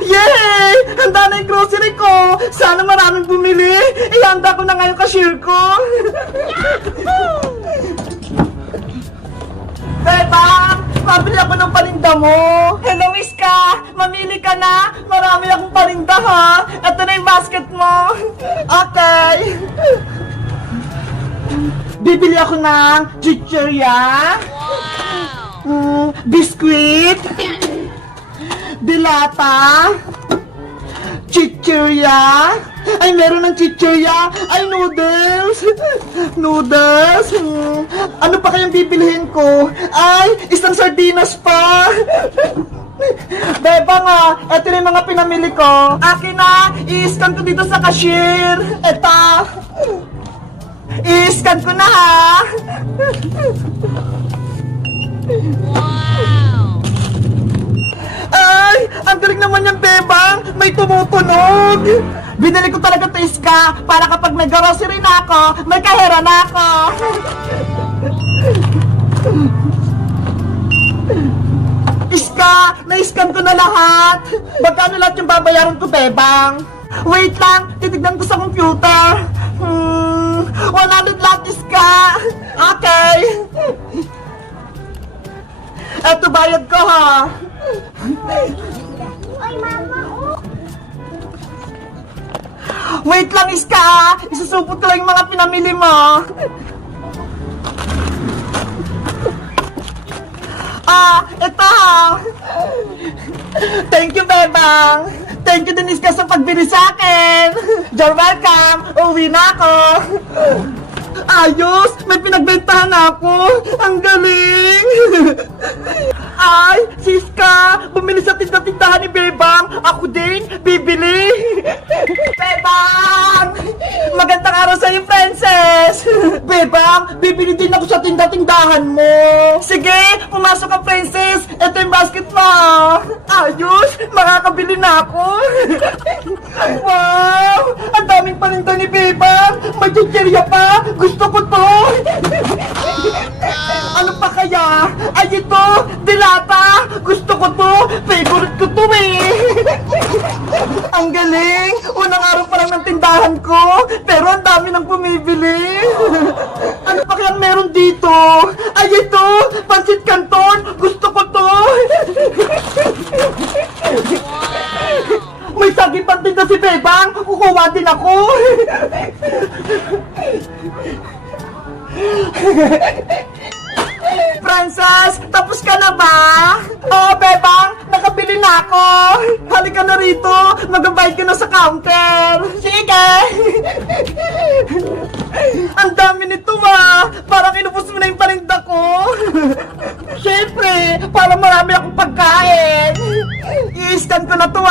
Yay! Handa na yung grocery ko! Sana maraming bumili! Ihanda ko na nga yung cashier ko! Bebang! Mabili ako ng paninda mo! Hello, Iska! Mamili ka na! Marami akong paninda, ha! Ito na yung basket mo! Okay! Bibili ako ng chichirya! Biskuit! Dilata! Chichirya! Ay, meron ng chichirya! Ay, noodles! Noodles! Ano pa kayang bibilihin ko? Ay, isang sardinas pa! Beba nga, eto na yung mga pinamili ko. Akin na, i-scan ko dito sa cashier. Eto. I-scan ko na, ha? Ay, ang galing naman yung bebang, may tumutunog. Binili ko talaga to, Iska, para kapag may grocery na ako, may kahera na ako. Iska, na-scan ko na lahat. Magkano lahat yung babayaran ko, bebang? Wait lang, titignan ko sa computer. 100 lahat, Iska. Okay. Eto bayad ko, ha. Ay, mama, oh. Wait lang, Iska! Isusupot ko lang yung mga pinamili mo. Ito, ha. Thank you, Bebang. Thank you din, Iska, sa pagbili sa akin. You're welcome. Uwi na ako. Ayos! May pinagbentahan ako! Ang galing! Ay! Siska! Bumili sa tinda-tindahan ni Bebang! Ako din! Bibili! Bebang! Magandang araw sa'yo, Princess! Bebang! Bibili din ako sa tinda-tindahan mo! Sige! Pumasok ka, Princess! Ito yung basket mo! Ayos! Makakabili na ako! Wow! Ang daming paninda ni Bebang! May chichirya pa! Gusto ko to! Ano pa kaya? Ay, ito! Dilata! Gusto ko to! Favorite ko to, eh! Ang galing! Unang araw pa lang ng tindahan ko! Pero ang dami nang bumibili! Ano pa kaya meron dito? Ay, ito! Pansit Canton! Gusto ko to! May saging pantinda si Bebang! Kukuha din ako! Frances, tapos ka na ba? Oo, Bebang, nakabili na ako. Halika na rito, magbabayad ka na sa counter. Sige. Ang dami nito, ma. Parang inubos mo na yung paninda ko. Siyempre, para marami akong pagkain. I-scan ko na to,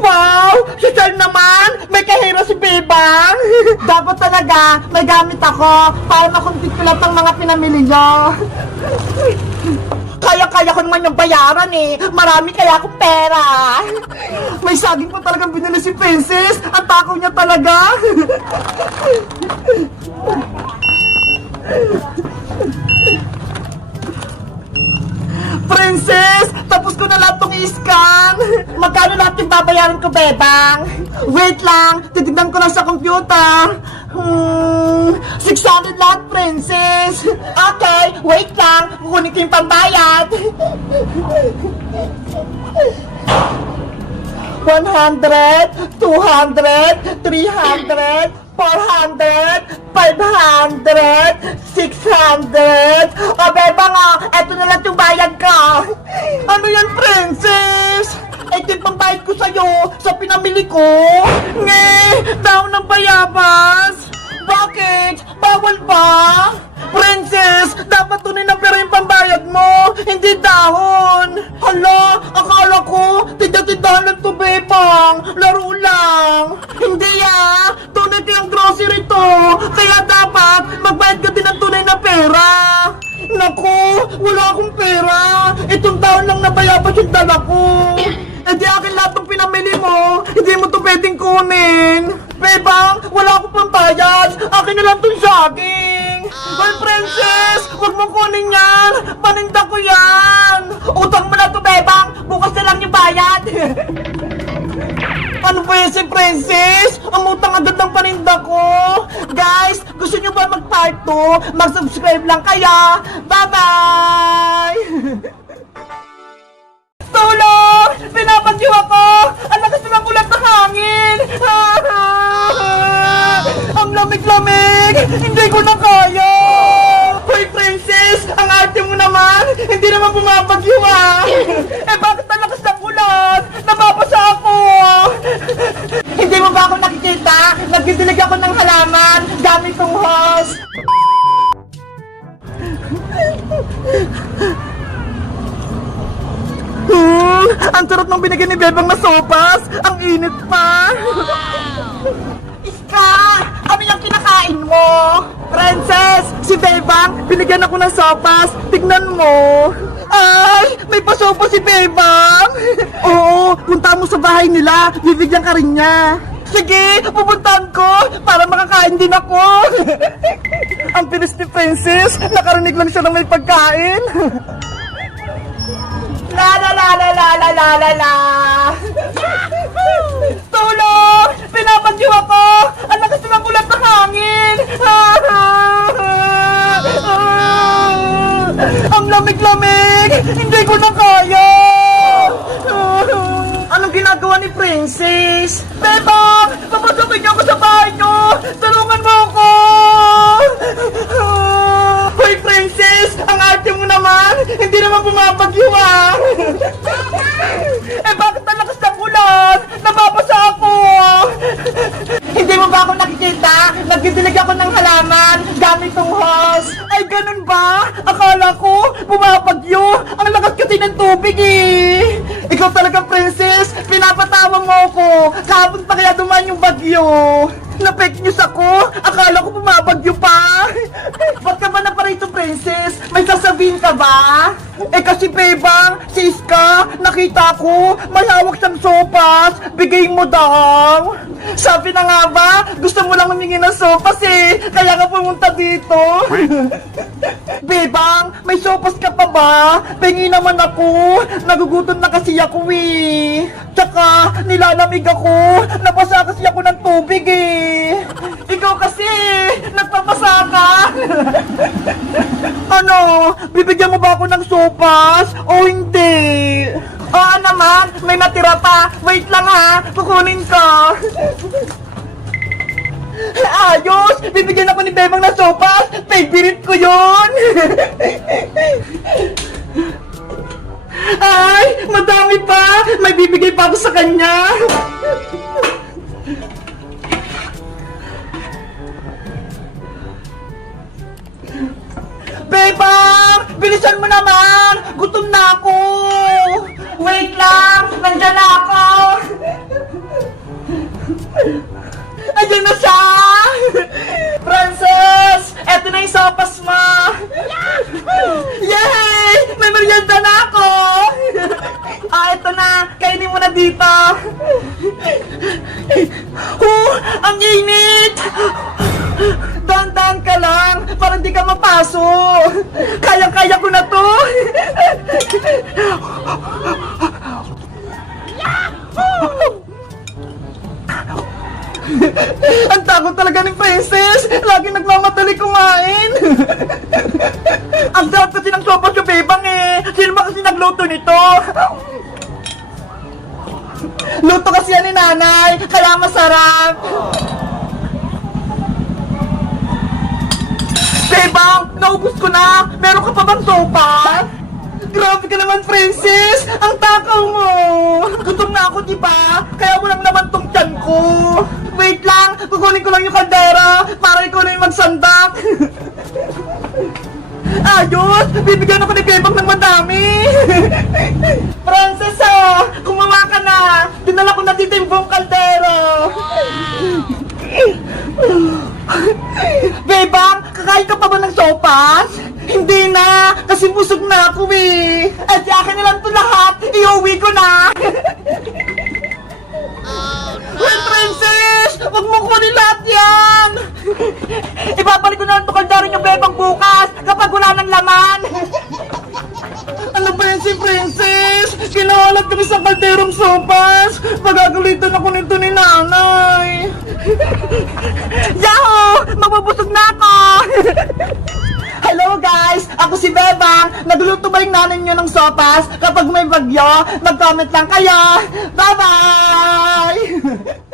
Wow! Si Charm naman! May kahero si Bebang! Dapat talaga, may gamit ako para makumpit ko lahat ng mga pinamili nyo. Kaya-kaya ko naman yung bayaran, eh. Marami kaya akong pera. May saging pa talagang binili si Princess. Ang takaw niya talaga. Princess! Tapos ko na lahat tong i-scan! Magkano lahat yung babayaran ko, Bebang? Wait lang! Titignan ko lang sa computer! 600 lahat, Princess! Okay! Wait lang! Kukunin ko yung pambayad! 100, 200, 300, 400, 500, 600. O, Bebang, eto na lang yung bayad ko. Ano yan, Princess? Ito yung pambayad ko sa'yo sa pinamili ko. Daw ng bayabas. Bakit? Bawal ba? Princess, dapat tunay na pera yung pambayad mo, hindi dahon. Hala, akala ko, tinda-tindahan lang to, Bebang. Laro lang. Hindi, tunay ko yung grocery to. Kaya dapat magbayad ka din ng tunay na pera. Naku, wala akong pera. Itong taon lang na bayabas yung dala ko. Eh di akin lahat ng pinamili mo. Hindi mo to pwedeng kunin. Bebang, wala akong pambayad. Akin na lang tong saging. Well, Princess, huwag mo kunin yan. Paninda ko yan. si Princess? Umutang agad ng paninda ko. Guys, gusto nyo ba mag-part 2? Mag-subscribe lang kaya. Bye-bye! Tulong! Pinapagyo ako! Ang lakas ng ulat ng hangin! Ang lamig-lamig! Hindi ko na kaya! Hoy, Princess! Ang arte mo naman! Hindi naman bumabagyo ah! Eh bakit ang lakas ng ulat? Nababasa ako! Hindi mo ba ako nakikita? Nagdidilig ako ng halaman gamit tong hose! Ang sarap ng binigyan ni Bebang na sopas! Ang init pa! Iska! Ano yung kinakain mo? Princess! Si Bebang! Binigyan ako ng sopas! Tignan mo! Ay! May pasopa si Bebang! Oo! Punta mo sa bahay nila! Bibigyan ka rin niya! Sige! Pupuntahan ko! Para makakain din ako! Ang pilis ni Princess! Nakarinig lang siya ng may pagkain! La la la la la la la la la! Tulong! Pinapagyo ako! Ang lakas ng ulat ng hangin! Ang lamig-lamig! Hindi ko na kaya! Anong ginagawa ni Princess? Bebang! Papasukin niyo ako sa bahay niyo! Tulungan mo ako! Hoy, Princess! Ang arte mo naman! Hindi naman bumabagyo ah! Eh bakit ang lakas ng ulan? Nababasa ako! Hindi mo ba ako nakikita? Nagdidilig ako ng halaman gamit tong hose! Ay, ganun ba? Akala ko bumabagyo! Ang lakas kasi ng tubig eh! Ikaw talaga, Princess! Pinapatawa mo ako! Kahapon pa kaya dumaan yung bagyo! Na-fake news ako! Akala ko bumabagyo pa! Ba't ka ba naparito, Princess? May sasabihin ka ba? Eh kasi Bebang, si Iska, nakita ko, may hawak siyang sopas, bigay mo daw! Sabi na nga ba, gusto mo lang humingi ng sopas eh, kaya ka pumunta dito! Bebang, may sopas ka pa ba? Pengi naman ako, nagugutom na kasi ako eh! Tsaka, nilalamig ako, nabasa kasi ako ng tubig eh! Ikaw kasi, nagpapasa ka! Ano, bibigyan mo ba ako ng sopas? O hindi? Oo naman, may natira pa. Wait lang ha, kukunin ko. Ayos! Bibigyan ako ni Bebang ng sopas! Favorite ko yun! Ay! Madami pa! May bibigay pa ako sa kanya! Bebang! Bilisan mo naman! Gutom na ako! Wait lang! Nandyan na ako! Ayan na siya! Princess! Eto na yung sopas mo! Yay! May merienda na ako! Eto na! Kainin mo na dito! Ang init! Dahan-dahan ka lang! Para di ka mapasok! Kayang-kaya ko na to! Ang takot talaga ni Princess! Lagi nagmamadali kumain! Ang sarap kasi ng sopas sa Bebang eh! Sino ba kasi nagluto nito? Luto kasi yan ni Nanay, kaya masarap! Bebang, naubos ko na! Meron ka pa bang sopas? Grabe ka naman, Princess! Ang takaw mo! Gutom na ako, diba? Kaya walang naman tong tiyan ko! Wait lang! Kukunin ko lang yung kaldera para ikaw na yung magsandak! Ayos! Bibigyan ako ni Bebang ng madami! Princess, kumawa ka na! Dinala ko na dito yung buong kaldero! Bebang, kakain ka pa ba ng sopas? Hindi na, kasi busog na ako eh. At akin na lang ito lahat, iuwi ko na. Well, Princess, wag mo kunin lahat yan. Ibabalik ko na lang ito kaldero niyo, Bebang, bukas, kapag wala ng laman. Ano ba yan si Princess? Kinawalat kami sa kalderong sopas. Pagagalitan ako nito ni Nanay. Nagluto ba yung nanay nyo ng sopas? Kapag may bagyo, mag-comment lang kayo. Bye-bye!